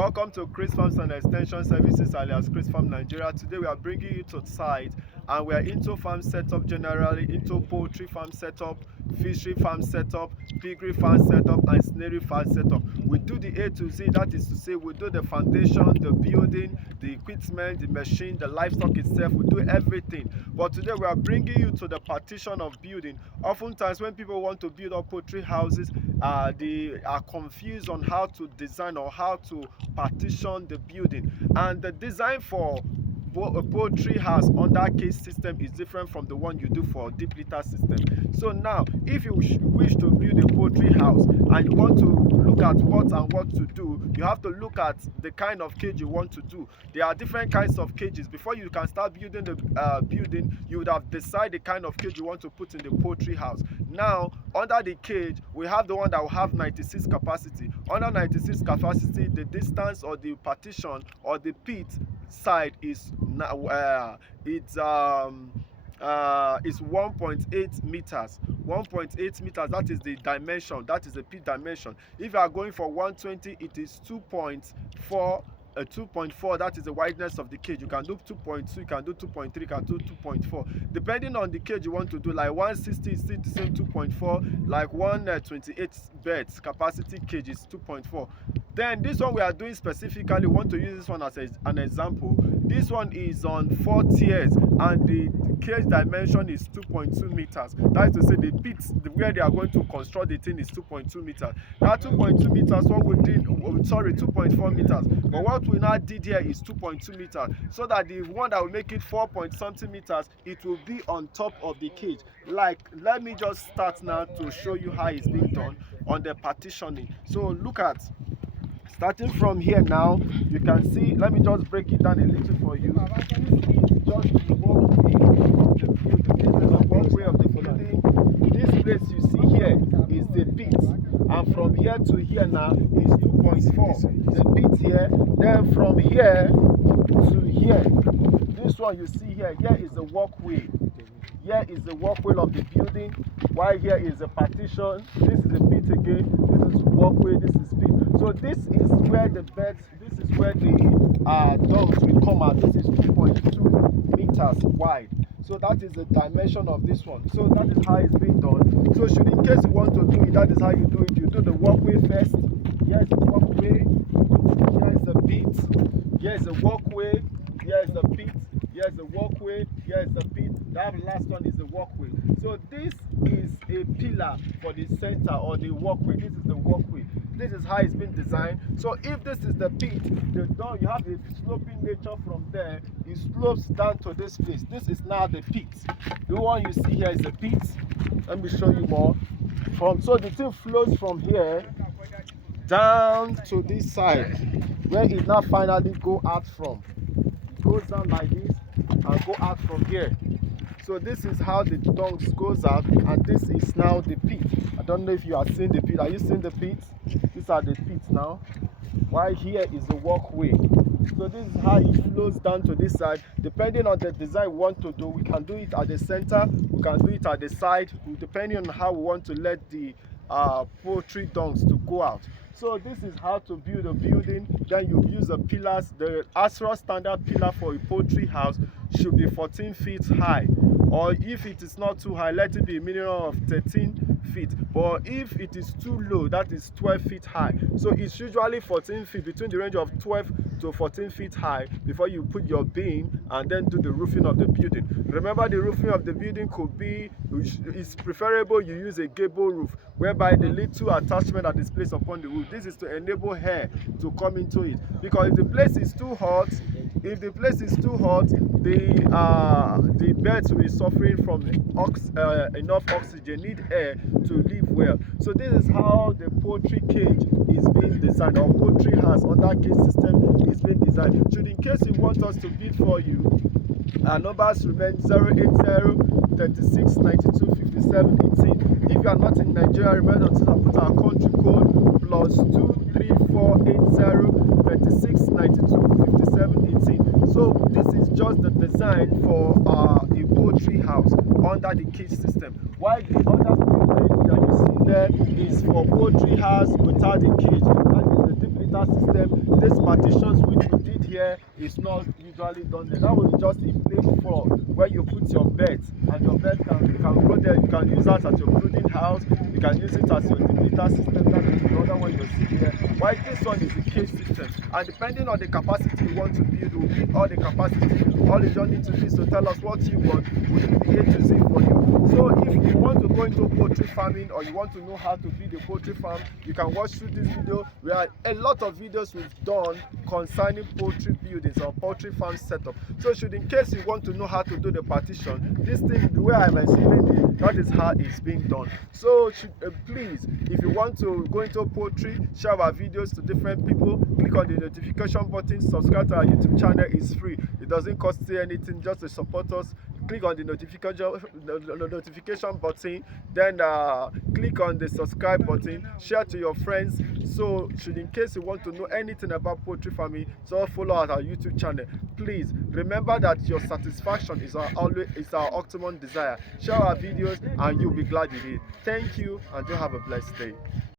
Welcome to Chris Farms and Extension Services alias Chris Farm Nigeria. Today we are bringing you to the site and we are into farm setup, generally into poultry farm setup, fishery farm setup, piggery farm setup and snairy farm setup. We do the A to Z, that is to say we do the foundation, the building, the equipment, the machine, the livestock itself. We do everything. But today we are bringing you to the partition of building. Oftentimes when people want to build up poultry houses, they are confused on how to design or how to partition the building, and the design for a poultry house under cage system is different from the one you do for deep litter system. So now if you wish to build a poultry house and you want to look at what to do, you have to look at the kind of cage you want to do. There are different kinds of cages. Before you can start building the building, you would have decided the kind of cage you want to put in the poultry house. Now under the cage we have the one that will have 96 capacity. Under 96 capacity, the distance or the partition or the pit side is it's 1.8 meters. 1.8 meters, that is the dimension, that is the pit dimension. If you are going for 120, it is 2.4. 2.4, that is the wideness of the cage. You can do 2.2, you can do 2.3, you can do 2.4 depending on the cage you want to do. Like 160 is still the same 2.4, like 128 beds capacity cage is 2.4. Then this one we are doing specifically, want to use this one as an example. This one is on 4 tiers and the cage dimension is 2.2 meters. That is to say the pits where they are going to construct the thing is 2.2 meters. That 2.2 meters, what we did, sorry, 2.4 meters. But what we now did here is 2.2 meters, so that the one that will make it 4 point something meters, it will be on top of the cage. Like, let me just start now to show you how it's being done on the partitioning. So look at, starting from here now, you can see, let me just break it down a little for you. This is just the walkway of the building. This is the walkway of the building. This place you see here is the pit, and from here to here now is 2.4. The pit here, then from here to here, this one you see here, here is the walkway. Here is the walkway of the building, while here is the partition. This is the pit again, this is walkway, this is pit. So this is where the beds, this is where the dogs will come out. This is 2.2 meters wide. So that is the dimension of this one. So that is how it's being done. So should in case you want to do it, that is how you do it. You do the walkway first. Here is the walkway, here is the pit, here is the walkway, here is the pit, here is the walkway, here is the pit. That last one is the walkway. So this is a pillar for the center or the walkway. This is the walkway. This is how it's been designed. So if this is the pit, the door, you have a sloping nature from there. It slopes down to this place. This is now the pit. The one you see here is the pit. Let me show you more. So the thing flows from here down to this side, where it now finally go out from. It goes down like this and go out from here. So this is how the dunks goes out, and this is now the pit. I don't know if you are seeing the pit. Are you seeing the pit? These are the pits now. While here is the walkway. So this is how it flows down to this side. Depending on the design we want to do, we can do it at the center, we can do it at the side, depending on how we want to let the poultry dunks to go out. So this is how to build a building. Then you use the pillars. The actual standard pillar for a poultry house should be 14 feet high, or if it is not too high, let it be a minimum of 13 feet. But if it is too low, that is 12 feet high. So it's usually 14 feet, between the range of 12 to 14 feet high, before you put your beam and then do the roofing of the building. Remember, the roofing of the building could be, it's preferable you use a gable roof, whereby the little attachment that is placed upon the roof, this is to enable air to come into it. Because if the place is too hot, the birds will be suffering from enough oxygen, need air to live well. So this is how the poultry cage is being designed, or poultry house under cage system is being designed. Should in case you want us to build for you, our numbers remain 080 36 92 57 18. If you are not in Nigeria, remember to put our country code +23480 36 92 57 18. So this is just the design for a poultry house under the cage system. While the other building that you see there is for poultry house without the cage. That is the deep litter system. this partitions which we did here is not usually done there. That was just a plain floor where you put your bed, and your bed can go there. You can use that as your brooding house. You can use it as your demeter system. That is the other one you see here. While this one is a cage system, and depending on the capacity you want to build, will build all the capacity. All you just need to do is to tell us what you want. We do the A to Z for you. So if you want to go into poultry farming, or you want to know how to build a poultry farm, you can watch through this video. We have a lot of videos we've done concerning poultry buildings or poultry farm setup. So should in case you want to know how to do the partition, this thing, the way I'm explaining it, that is how it's being done. So please, if you want to go into poultry, share our videos to different people, click on the notification button, subscribe to our YouTube channel. It's free. It doesn't cost you anything, just to support us. Click on the notification button, then click on the subscribe button, share to your friends. So should in case you want to know anything about poultry farming, so follow our YouTube channel. Please remember that your satisfaction is our optimum desire. Share our videos and you'll be glad you did. Thank you, and do have a blessed day.